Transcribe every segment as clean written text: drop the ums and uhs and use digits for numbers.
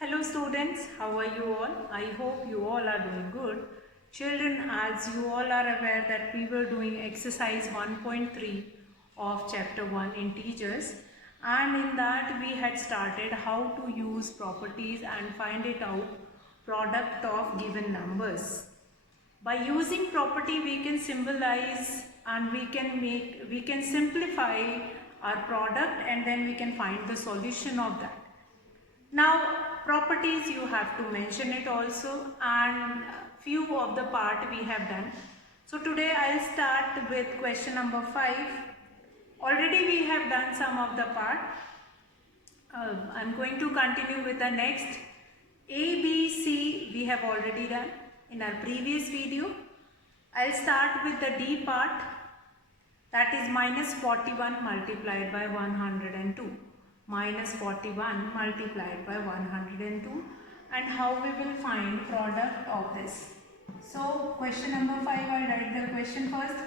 Hello students, how are you all? I hope you all are doing good. Children, as you all are aware that we were doing exercise 1.3 of chapter 1 integers, and in that we had started how to use properties and find it out product of given numbers. By using property we can symbolize and we can simplify our product, and then we can find the solution of that. Now properties you have to mention it also, and few of the part we have done. So today I'll start with question number 5. Already we have done some of the part. I'm going to continue with the next. A, B, C we have already done in our previous video. I'll start with the D part, that is minus 41 multiplied by 102. Minus 41 multiplied by 102, and how we will find product of this. So question number 5, I write the question first.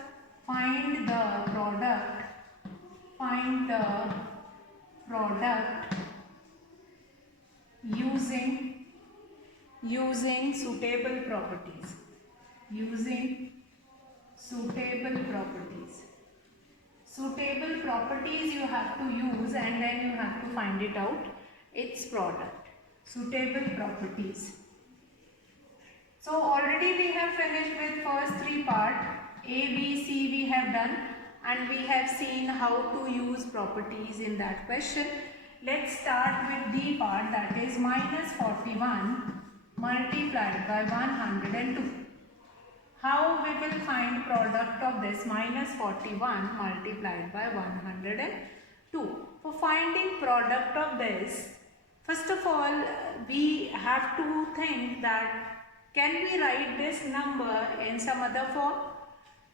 Find the product using suitable properties. Suitable properties you have to use, and then you have to find it out, its product. Suitable properties. So already we have finished with first three part. A, B, C we have done, and we have seen how to use properties in that question. Let's start with D part, that is minus 41 multiplied by 102. How we will find product of this minus 41 multiplied by 102? For finding product of this, first of all we have to think that can we write this number in some other form?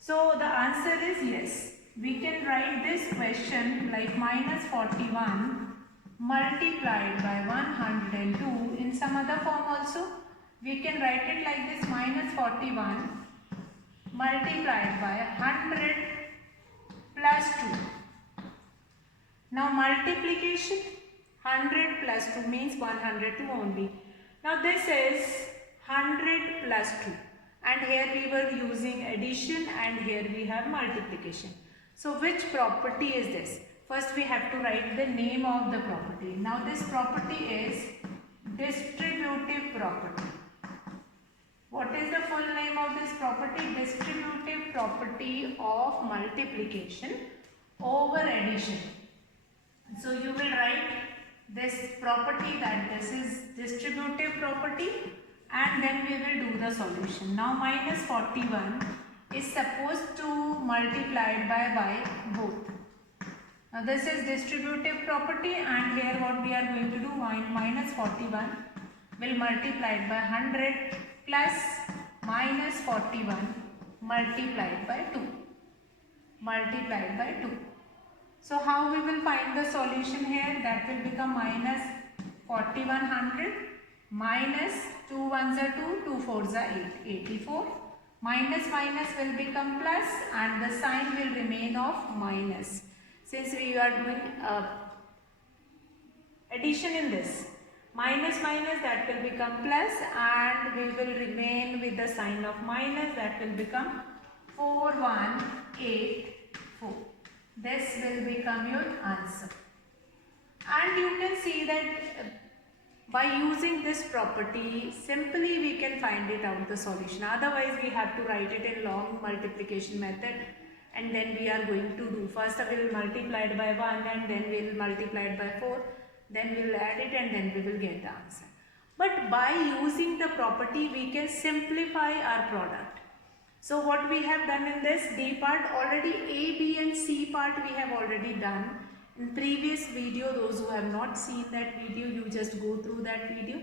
So the answer is yes. We can write this question like minus 41 multiplied by 102 in some other form also. We can write it like this: minus 41 multiplied by 100 plus 2. Now multiplication, 100 plus 2 means 102 only. Now this is 100 plus 2, and here we were using addition, and here we have multiplication. So which property is this? First we have to write the name of the property. Now this property is distributive property. What is the full name of this property? Distributive property of multiplication over addition. So you will write this property, that this is distributive property, and then we will do the solution. Now minus 41 is supposed to multiplied by both. Now this is distributive property, and here what we are going to do, minus 41 will multiplied by 100 plus minus 41 multiplied by 2. So how we will find the solution here? That will become minus 4100 minus 2 ones are 2, 2 fours are 8, 84. Minus will become plus, and the sign will remain of minus. Since we are doing addition in this, minus that will become plus, and we will remain with the sign of minus, that will become 4184. This will become your answer. And you can see that by using this property, simply we can find it out the solution. Otherwise we have to write it in long multiplication method, and then we are going to do, first we will multiply it by 1, and then we will multiply it by 4, then we will add it, and then we will get the answer. But by using the property we can simplify our product. So what we have done in this D part, already A, B and C part we have already done in previous video. Those who have not seen that video, you just go through that video.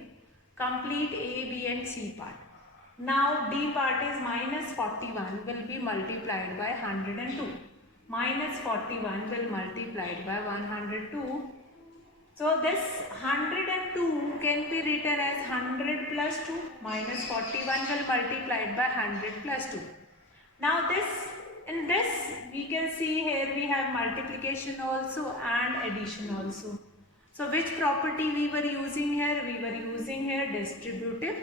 Complete A, B and C part. Now D part is minus 41 will be multiplied by 102. Minus 41 will multiplied by 102. So this 102 can be written as 100 plus 2. Minus 41 will multiplied by 100 plus 2. Now in this we can see here we have multiplication also and addition also. So which property we were using here? We were using here distributive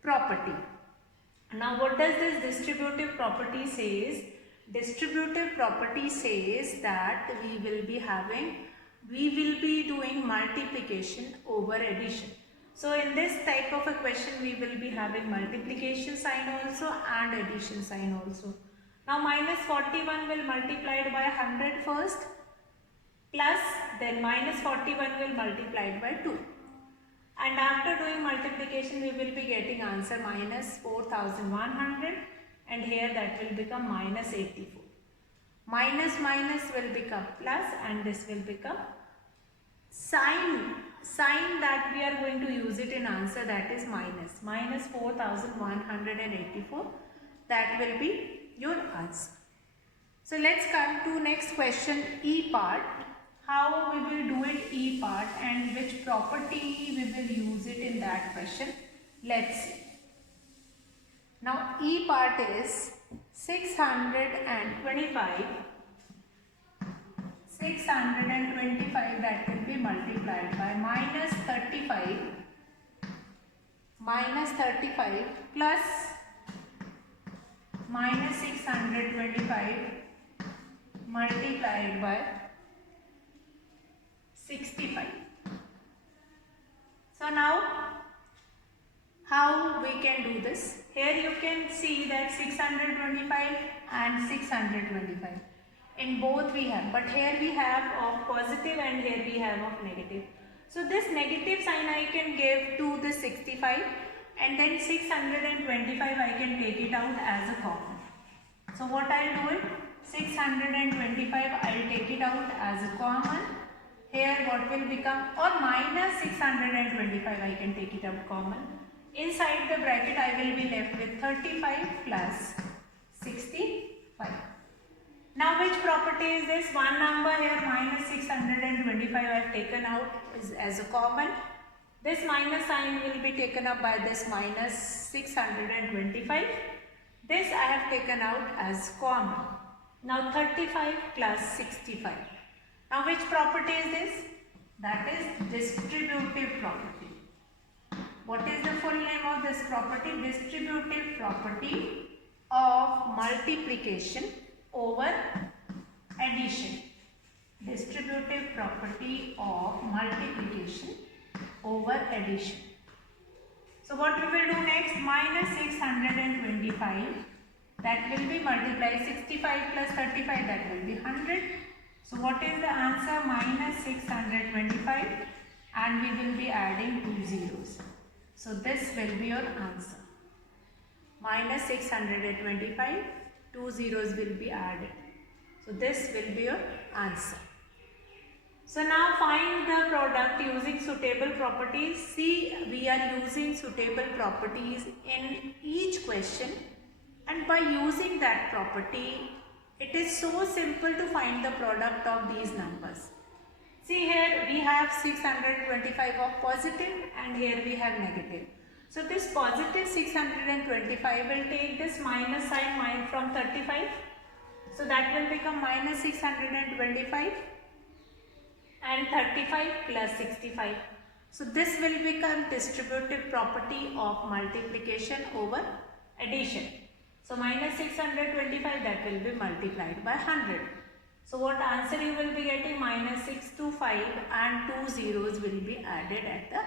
property. Now what does this distributive property says? Distributive property says that we will be doing multiplication over addition. So in this type of a question we will be having multiplication sign also and addition sign also. Now minus 41 will multiplied by 100 first, plus then minus 41 will multiplied by 2. And after doing multiplication we will be getting answer minus 4100, and here that will become minus 84. Minus minus will become plus, and this will become sign that we are going to use it in answer, that is minus 4184. That will be your answer. So let's come to next question, E part. How we will do it E part and which property we will use it in that question. Let's see. Now E part is 625 that will be multiplied by minus 35 plus minus 625 multiplied by 65. So now how we can do this? Here you can see that 625 and 625. In both we have, but here we have of positive and here we have of negative. So this negative sign I can give to the 65, and then 625 I can take it out as a common. So what I'll do it, 625 I'll take it out as a common. Here what will become, or minus 625 I can take it out common. Inside the bracket I will be left with 35 plus 65. Now which property is this? One number here minus 625 I have taken out as a common. This minus sign will be taken up by this minus 625. This I have taken out as common. Now 35 plus 65. Now which property is this? That is distributive property. What is the full name of this property? Distributive property of multiplication over addition. Distributive property of multiplication over addition. So what we will do next? Minus 625, that will be multiplied 65 plus 35, that will be 100. So what is the answer? Minus 625, and we will be adding 2 zeros. So this will be your answer. Minus 625, 2 zeros will be added. So this will be your answer. So now find the product using suitable properties. See, we are using suitable properties in each question, and by using that property, it is so simple to find the product of these numbers. See, here we have 625 of positive and here we have negative. So this positive 625 will take this minus sign from 35. So that will become minus 625 and 35 plus 65. So this will become distributive property of multiplication over addition. So minus 625, that will be multiplied by 100. So what answer you will be getting? Minus 625, and 2 zeros will be added at the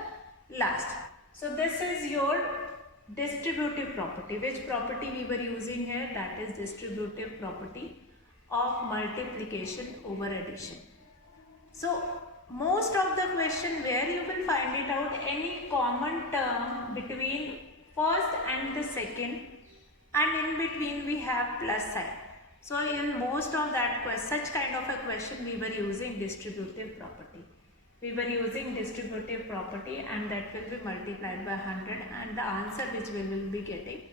last. So this is your distributive property. Which property we were using here? That is distributive property of multiplication over addition. So most of the question where you will find it out, any common term between first and the second, and in between we have plus sign. So in most of that such kind of a question we were using distributive property. We were using distributive property, and that will be multiplied by 100, and the answer which we will be getting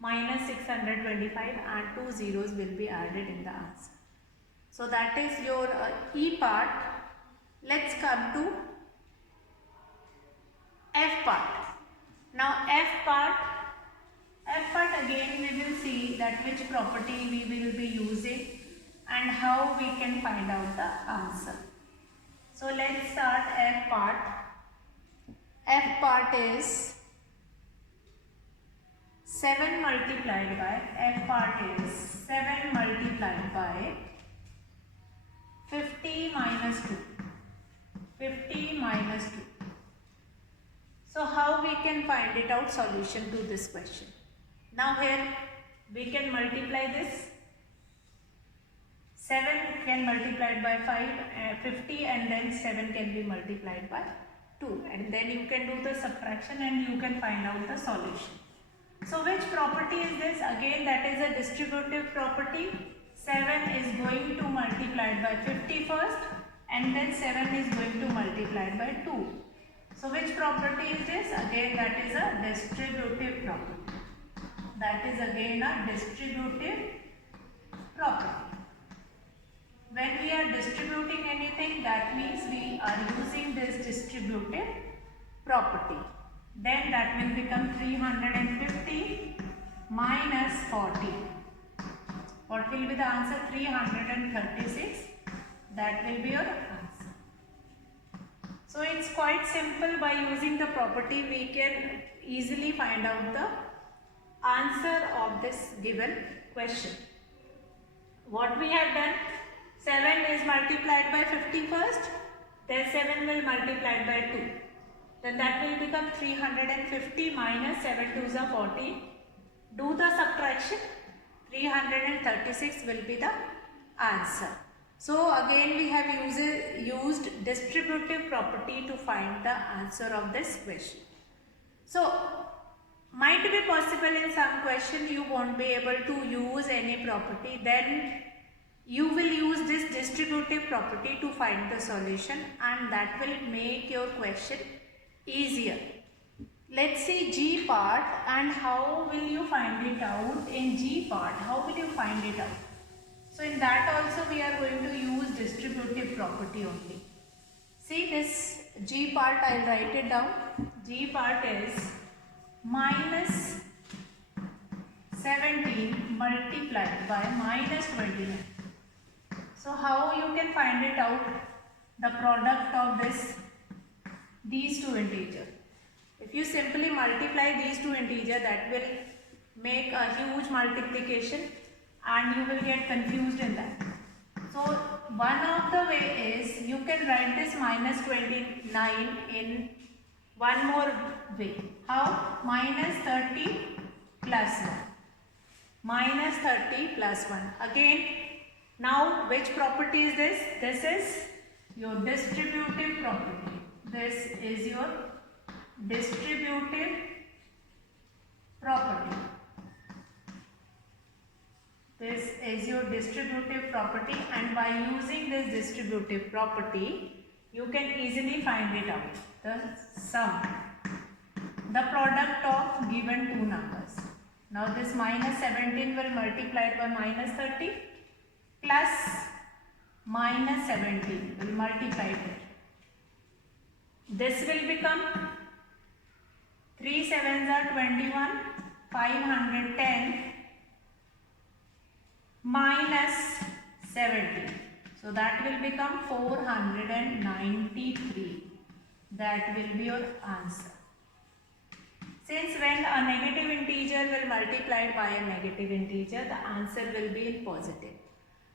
minus 625, and 2 zeros will be added in the answer. So that is your E part. Let's come to F part. Now F part again we will see that which property we will be using and how we can find out the answer. So let's start F part. F part is 7 multiplied by, F part is 7 multiplied by 50 minus 2. 50 minus 2. So how we can find it out solution to this question? Now here we can multiply this. 7 can multiplied by 50 and then 7 can be multiplied by 2, and then you can do the subtraction and you can find out the solution. So which property is this? Again, that is a distributive property. 7 is going to multiply by 50 first and then 7 is going to multiply by 2. So which property is this? Again, that is a distributive property. That is again a distributive property. When we are distributing anything, that means we are using this distributive property. Then that will become 350 minus 40. What will be the answer? 336. That will be your answer. So it's quite simple. By using the property, we can easily find out the answer of this given question. What we have done? 7 is multiplied by 50 first, then 7 will multiply by 2. Then that will become 350 minus 7 2s are 40. Do the subtraction, 336 will be the answer. So again we have used distributive property to find the answer of this question. So might be possible in some question you won't be able to use any property, then you will use this distributive property to find the solution, and that will make your question easier. Let's see G part, and how will you find it out in G part? How will you find it out? So in that also we are going to use distributive property only. See this G part, I will write it down. G part is minus 17 multiplied by minus 29. So how you can find it out? The product of these two integers. If you simply multiply these two integers, that will make a huge multiplication and you will get confused in that. So one of the way is you can write this minus 29 in one more way. How? Minus 30 plus 1. Minus 30 plus 1. Again, now which property is this? This is your distributive property. This is your distributive property. This is your distributive property, and by using this distributive property, you can easily find it out. The sum, the product of given two numbers. Now this minus 17 will multiply by minus 30 plus minus 17 will multiply it. This will become 3 7s are 21, 510 minus 17. So that will become 493. That will be your answer. Since when a negative integer will multiply by a negative integer, the answer will be in positive.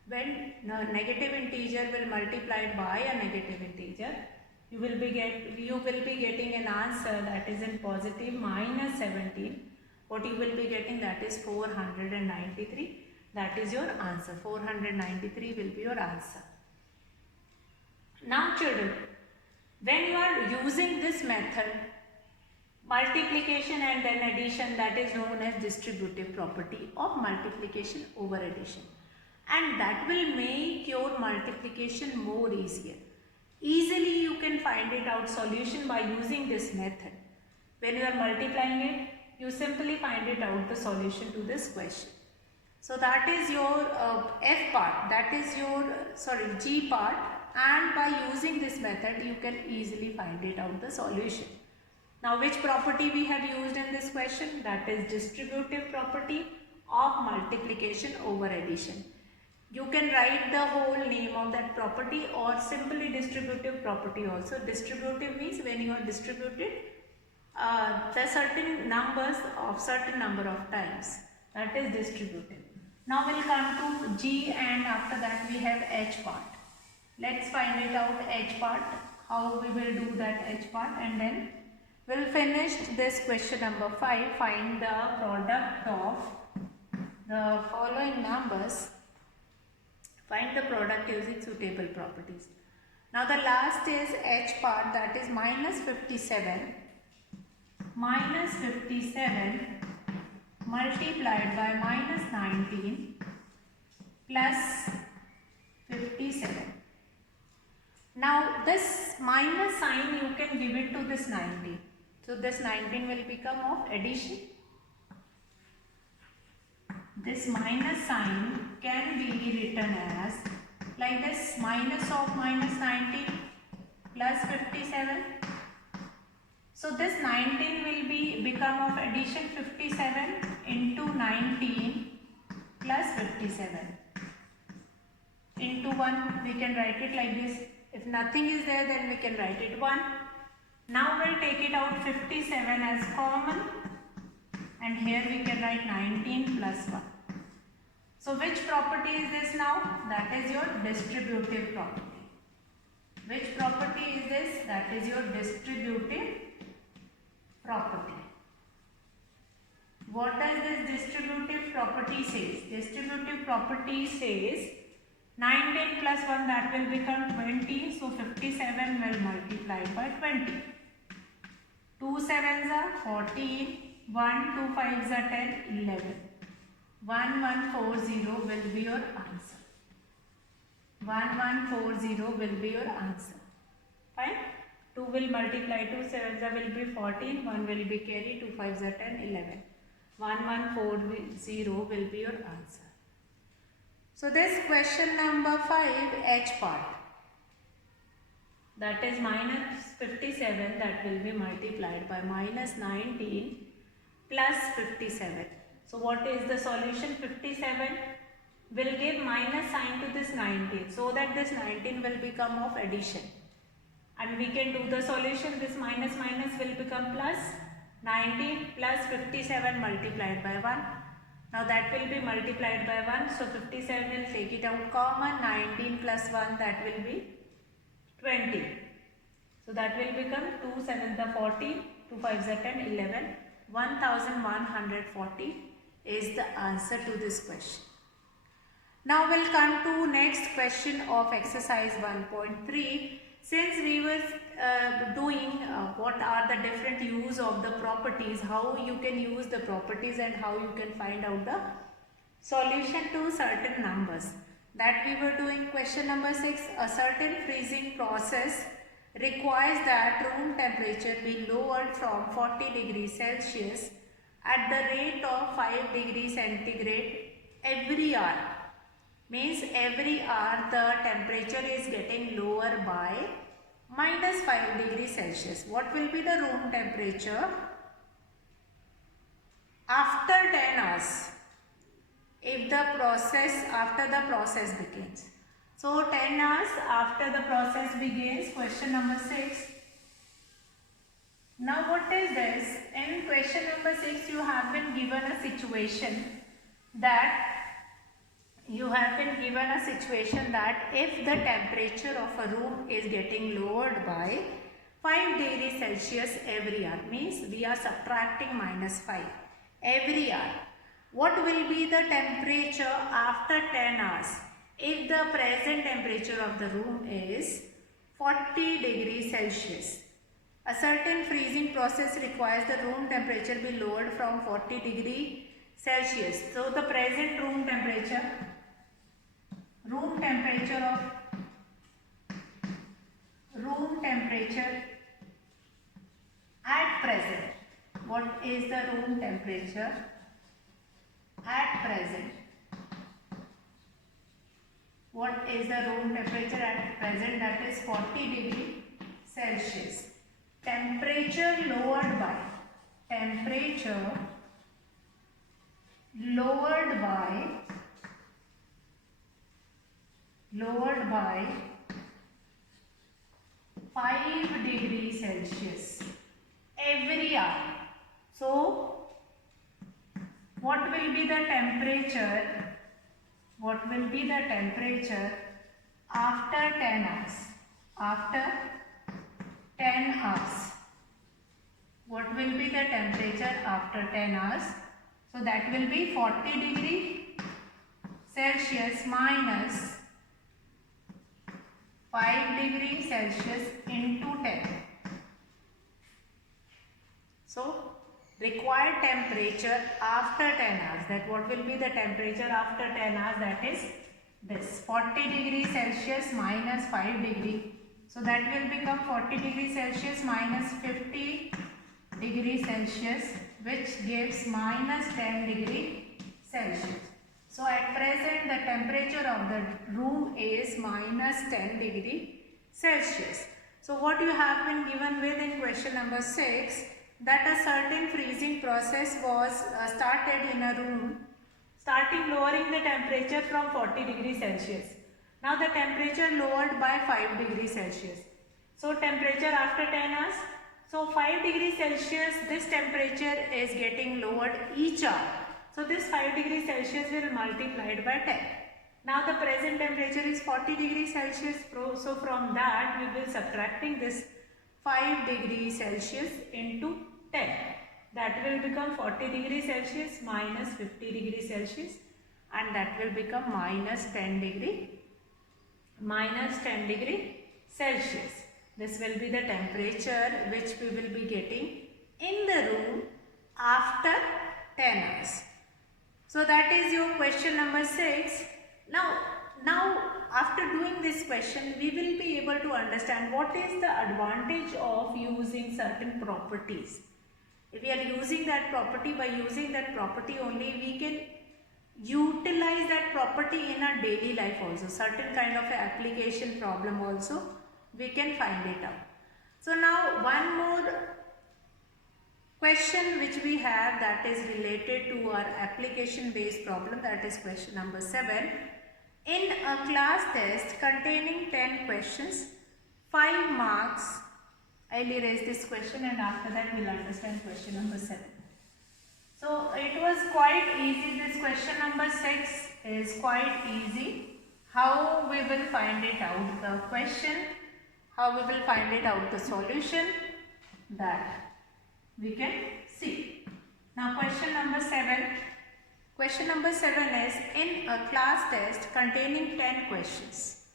When a negative integer will multiply by a negative integer, you will be getting an answer that is in positive minus 17. What you will be getting, that is 493. That is your answer. 493 will be your answer. Now children, when you are using this method, multiplication and then addition, that is known as distributive property of multiplication over addition, and that will make your multiplication more easier. Easily you can find it out solution by using this method. When you are multiplying it, you simply find it out the solution to this question. So that is your F part, that is your G part, and by using this method you can easily find it out the solution. Now which property we have used in this question? That is distributive property of multiplication over addition. You can write the whole name of that property or simply distributive property also. Distributive means when you are distributed the certain numbers of certain number of times. That is distributive. Now we'll come to G, and after that we have H part. Let's find it out, H part, how we will do that H part, and then we'll finish this question number 5. Find the product of the following numbers. Find the product using suitable properties. Now the last is H part, that is minus 57 multiplied by minus 19 plus 57. Now this minus sign you can give it to this 19. So this 19 will become of addition. This minus sign can be written as like this, minus of minus 19 plus 57. So this 19 will become of addition 57 into 19 plus 57 into 1. We can write it like this. If nothing is there, then we can write it 1. Now we'll take it out 57 as common, and here we can write 19 plus 1. So which property is this now? That is your distributive property. Which property is this? That is your distributive property. What does this distributive property says? Distributive property says 19 plus 1, that will become 20. So 57 will multiply by 20. 2 sevens are 14. 1, 2 fives are 10, 11. 1140 will be your answer. 1140 will be your answer. Fine. 2 will multiply 2 sevens will be 14. 1 will be carry. 2 fives are 10, 11. 1140 will be your answer. So this question number 5, H part, that is minus 57, that will be multiplied by minus 19 plus 57. So what is the solution? 57 will give minus sign to this 19, so that this 19 will become of addition. And we can do the solution. This minus minus will become plus. 19 plus 57 multiplied by 1. Now that will be multiplied by 1. So 57 will take it out common. 19 plus 1, that will be 20. So that will become 2 7s are 40. 2 5s are 10, 11. 1140 is the answer to this question. Now we'll come to next question of exercise 1.3. Since we were doing what are the different use of the properties, how you can use the properties and how you can find out the solution to certain numbers, that we were doing question number 6. A certain freezing process requires that room temperature be lowered from 40 degrees Celsius at the rate of 5 degrees centigrade every hour. Means every hour the temperature is getting lower by minus 5 degrees Celsius. What will be the room temperature after 10 hours if the process, after the process begins? So 10 hours after the process begins, question number 6. Now what is this? In question number 6 you have been given a situation that if the temperature of a room is getting lowered by 5 degrees Celsius every hour, means we are subtracting minus 5 every hour. What will be the temperature after 10 hours if the present temperature of the room is 40 degrees Celsius? A certain freezing process requires the room temperature be lowered from 40 degrees Celsius. So the present room temperature at present. What is the room temperature at present? What is the room temperature at present? That is 40 degrees Celsius. Temperature lowered by 5 lowered by 5 degrees Celsius every hour. So what will be the temperature? What will be the temperature after 10 hours? After 10 hours. What will be the temperature after 10 hours? So that will be 40 degree Celsius minus 5 degree Celsius into 10. So required temperature after 10 hours. That what will be the temperature after 10 hours? That is this 40 degree Celsius minus 5 degree. So that will become 40 degree Celsius minus 50 degree Celsius, which gives minus 10 degree Celsius. So at present the temperature of the room is minus 10 degree Celsius. So what you have been given with in question number 6, that a certain freezing process was started in a room, starting lowering the temperature from 40 degrees Celsius. Now the temperature lowered by 5 degrees Celsius. So temperature after 10 hours. So 5 degrees Celsius, this temperature is getting lowered each hour. So this 5 degrees Celsius will multiplied by 10. Now the present temperature is 40 degrees Celsius. So from that we will subtracting this 5 degrees Celsius into 10. That will become 40 degrees Celsius minus 50 degrees Celsius, and that will become minus 10 degree Celsius. This will be the temperature which we will be getting in the room after 10 hours. So that is your question number 6. Now after doing this question, we will be able to understand what is the advantage of using certain properties. If we are using that property, by using that property only, we can utilize that property in our daily life also. Certain kind of application problem also we can find it out. So now one more question which we have, that is related to our application based problem, that is question number 7. In a class test containing 10 questions, 5 marks. I will erase this question and after that we will understand question number 7. So it was quite easy. This question number 6 is quite easy. How we will find it out, the question, how we will find it out, the solution, that we can see. Now question number 7. Question number 7 is, in a class test containing 10 questions,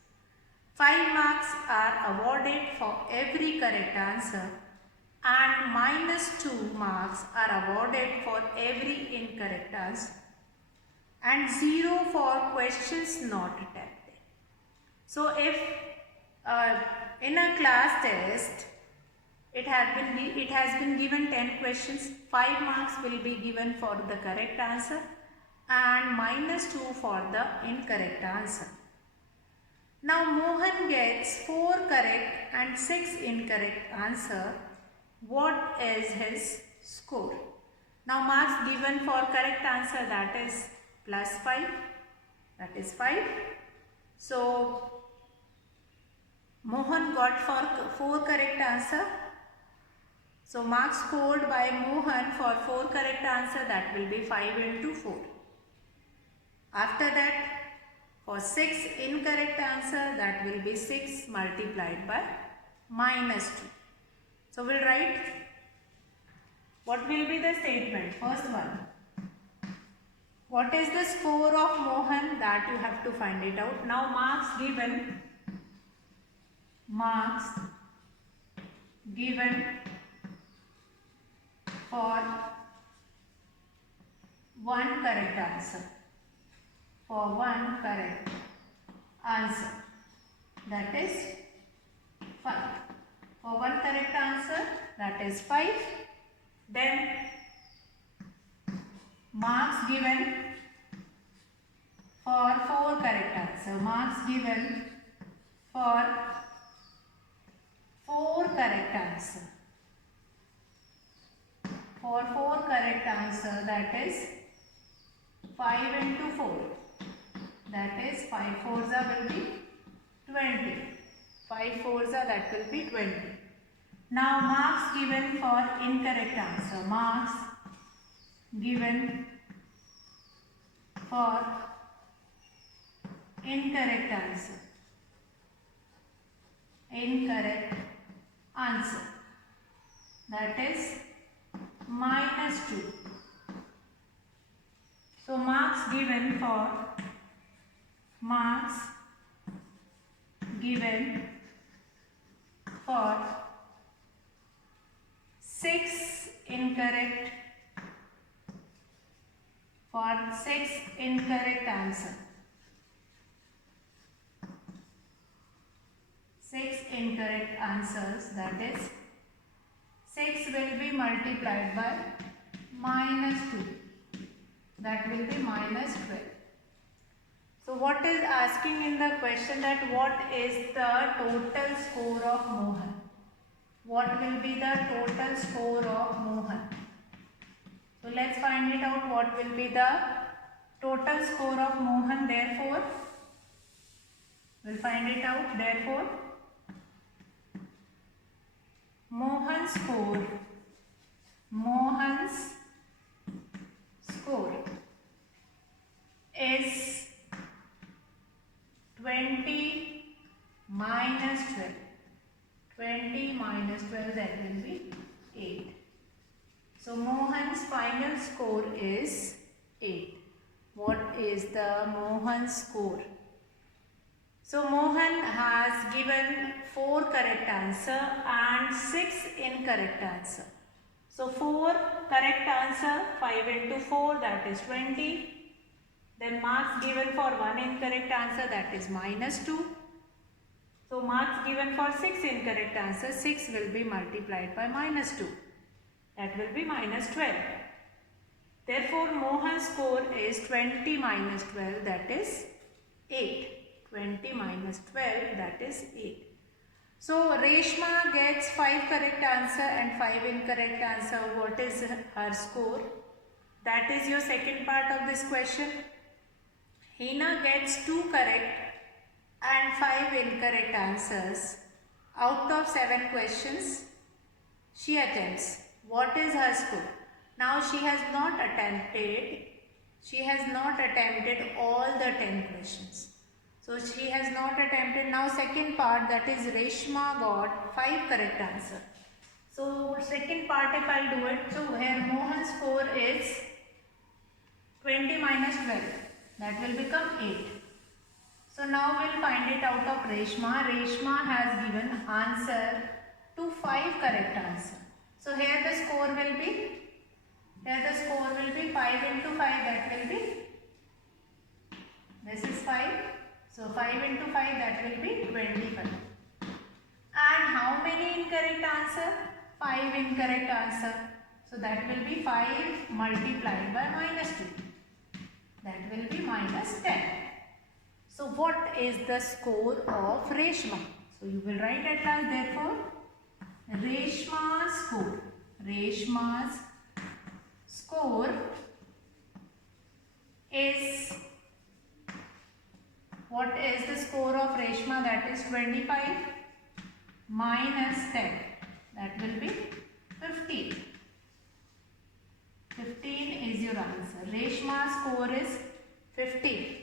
5 marks are awarded for every correct answer and minus 2 marks are awarded for every incorrect answer and 0 for questions not attempted. So if in a class test it has been given 10 questions, 5 marks will be given for the correct answer and minus 2 for the incorrect answer. Now Mohan gets 4 correct and 6 incorrect answer. What is his score? Now marks given for correct answer, that is plus 5, that is 5. So Mohan got 4 correct answer. So marks scored by Mohan for 4 correct answer, that will be 5 into 4. After that, for 6 incorrect answer, that will be 6 multiplied by minus 2. So we'll write what will be the statement. First one, what is the score of Mohan, that you have to find it out. Now marks given for one correct answer. For one correct answer, that is 5. For one correct answer, that is 5. Then marks given for 4 correct answer. Marks given for 4 correct answer. For 4 correct answer, that is 5 into 4. That is 5 4s will be 20. 5 fours are, that will be 20. Now marks given for incorrect answer. Marks given for incorrect answer. Incorrect answer. That is -2. So marks given for 6 incorrect answer. 6 incorrect answers, that is 6 will be multiplied by -2. That will be -12. So what is asking in the question, that what is the total score of Mohan? What will be the total score of Mohan? So let's find it out. What will be the total score of Mohan? Therefore, we'll find it out. Therefore, Mohan's score is 20 minus 12. 20 minus 12, that will be 8. So Mohan's final score is 8. What is the Mohan's score? So Mohan has given 4 correct answer and 6 incorrect answer. So 4 correct answer, 5 into 4, that is 20. Then marks given for 1 incorrect answer, that is -2. So marks given for 6 incorrect answer, 6 will be multiplied by -2. That will be -12. Therefore, Mohan's score is 20 minus 12, that is 8. 20 minus 12, that is 8. So Reshma gets 5 correct answer and 5 incorrect answer. What is her score? That is your second part of this question. Hina gets 2 correct and 5 incorrect answers. Out of 7 questions, she attempts. What is her score? Now she has not attempted all the 10 questions. So she has not attempted. Now second part, that is Reshma got 5 correct answer. So second part, if I do it, so here Mohan's score is 20 minus 12. That will become 8. So now we'll find it out of Reshma. Reshma has given answer to 5 correct answer. So here the score will be 5 into 5, that will be, this is 5. So 5 into 5, that will be 25. And how many incorrect answer? 5 incorrect answer. So that will be 5 multiplied by -2. That will be -10. So what is the score of Reshma? So you will write at last, therefore, Reshma's score is, what is the score of Reshma? That is 25 minus 10. That will be 15. 15 is your answer. Reshma's score is 15.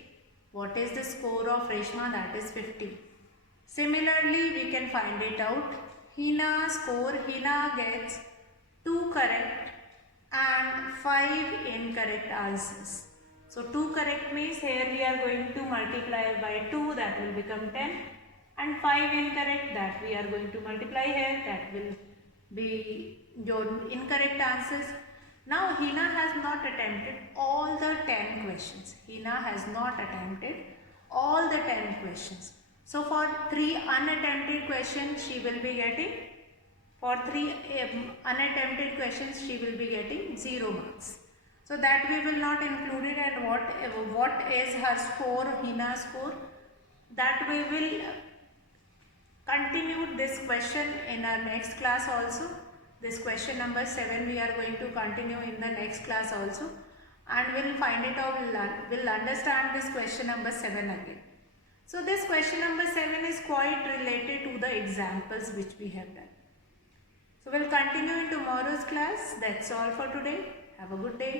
What is the score of Reshma? That is 15. Similarly, we can find it out. Hina's score, Hina gets 2 correct and 5 incorrect answers. So 2 correct means here we are going to multiply by 2, that will become 10, and 5 incorrect, that we are going to multiply here, that will be your incorrect answers. Now Hina has not attempted all the 10 questions. Hina has not attempted all the 10 questions. So for 3 unattempted questions she will be getting, for 3 unattempted questions she will be getting 0 marks. So that we will not include it. And what is her score, Hina's score? That we will continue this question in our next class also. This question number 7 we are going to continue in the next class also, and we'll find it out, we'll understand this question number 7 again. So this question number 7 is quite related to the examples which we have done. So we'll continue in tomorrow's class. That's all for today. Have a good day.